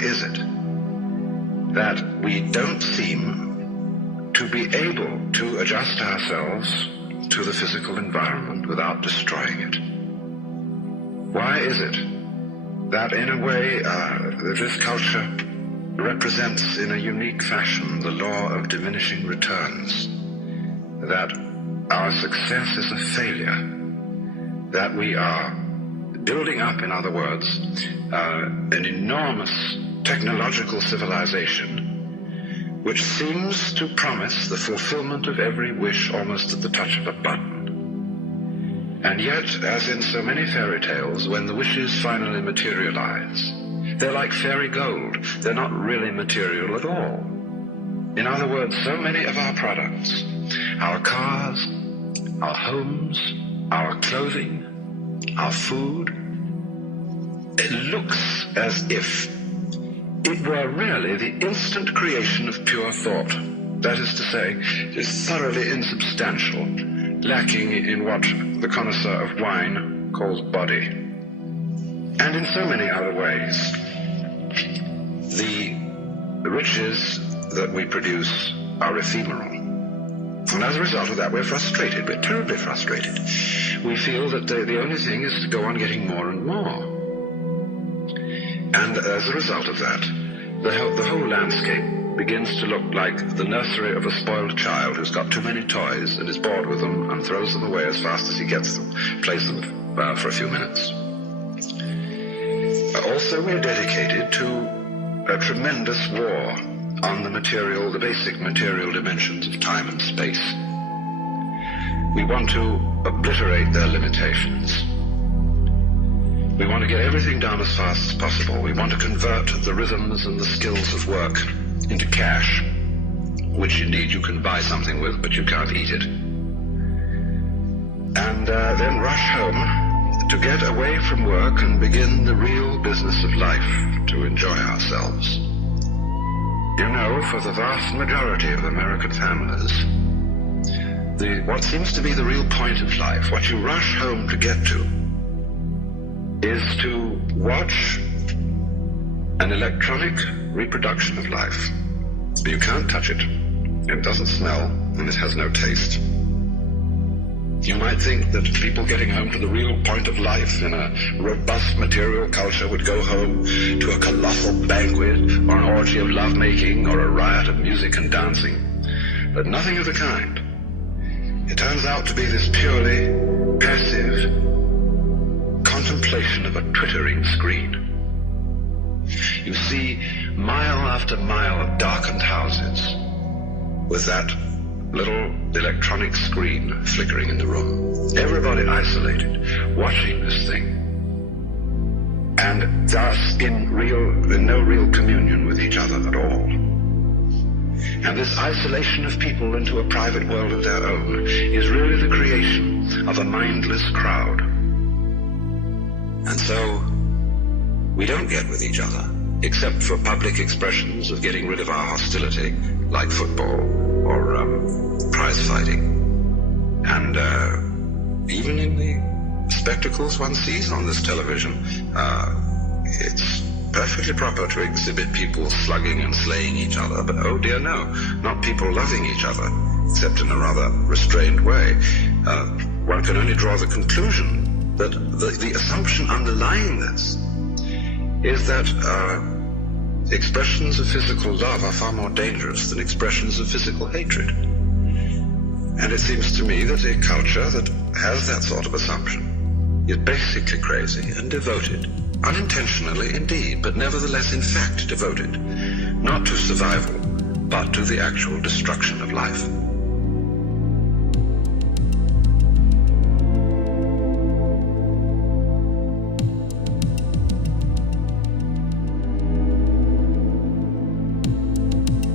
is it that we don't seem to be able to adjust ourselves to the physical environment without destroying it? Why is it that in a way this culture represents in a unique fashion the law of diminishing returns, that our success is a failure, that we are building up, in other words, an enormous technological civilization which seems to promise the fulfillment of every wish almost at the touch of a button. And yet, as in so many fairy tales, when the wishes finally materialize, they're like fairy gold. They're not really material at all. In other words, so many of our products, our cars, our homes, our clothing, our food, it looks as if it were really the instant creation of pure thought. That is to say, it is thoroughly insubstantial, lacking in what the connoisseur of wine calls body. And in so many other ways, the riches that we produce are ephemeral. And as a result of that, we're frustrated. We're terribly frustrated. We feel that the only thing is to go on getting more and more. And as a result of that, the whole landscape begins to look like the nursery of a spoiled child who's got too many toys and is bored with them and throws them away as fast as he gets them, plays them for a few minutes. Also, we're dedicated to a tremendous war on the basic material dimensions of time and space. We want to obliterate their limitations. We want to get everything done as fast as possible. We want to convert the rhythms and the skills of work into cash, which indeed you can buy something with, but you can't eat it. And then rush home to get away from work and begin the real business of life, to enjoy ourselves. You know, for the vast majority of American families, what seems to be the real point of life, what you rush home to get to, is to watch an electronic reproduction of life. You can't touch it. It doesn't smell, and it has no taste. You might think that people getting home to the real point of life in a robust material culture would go home to a colossal banquet or an orgy of lovemaking or a riot of music and dancing. But nothing of the kind. It turns out to be this purely passive contemplation of a twittering screen. You see mile after mile of darkened houses with that little electronic screen flickering in the room. Everybody isolated, watching this thing, and thus in no real communion with each other at all. And this isolation of people into a private world of their own is really the creation of a mindless crowd. And so we don't get with each other, except for public expressions of getting rid of our hostility, like football or prize fighting. And even in the spectacles one sees on this television, it's perfectly proper to exhibit people slugging and slaying each other, but oh dear no, not people loving each other, except in a rather restrained way. One can only draw the conclusion that the assumption underlying this is that expressions of physical love are far more dangerous than expressions of physical hatred. And it seems to me that a culture that has that sort of assumption is basically crazy and devoted, unintentionally indeed, but nevertheless in fact devoted, not to survival, but to the actual destruction of life.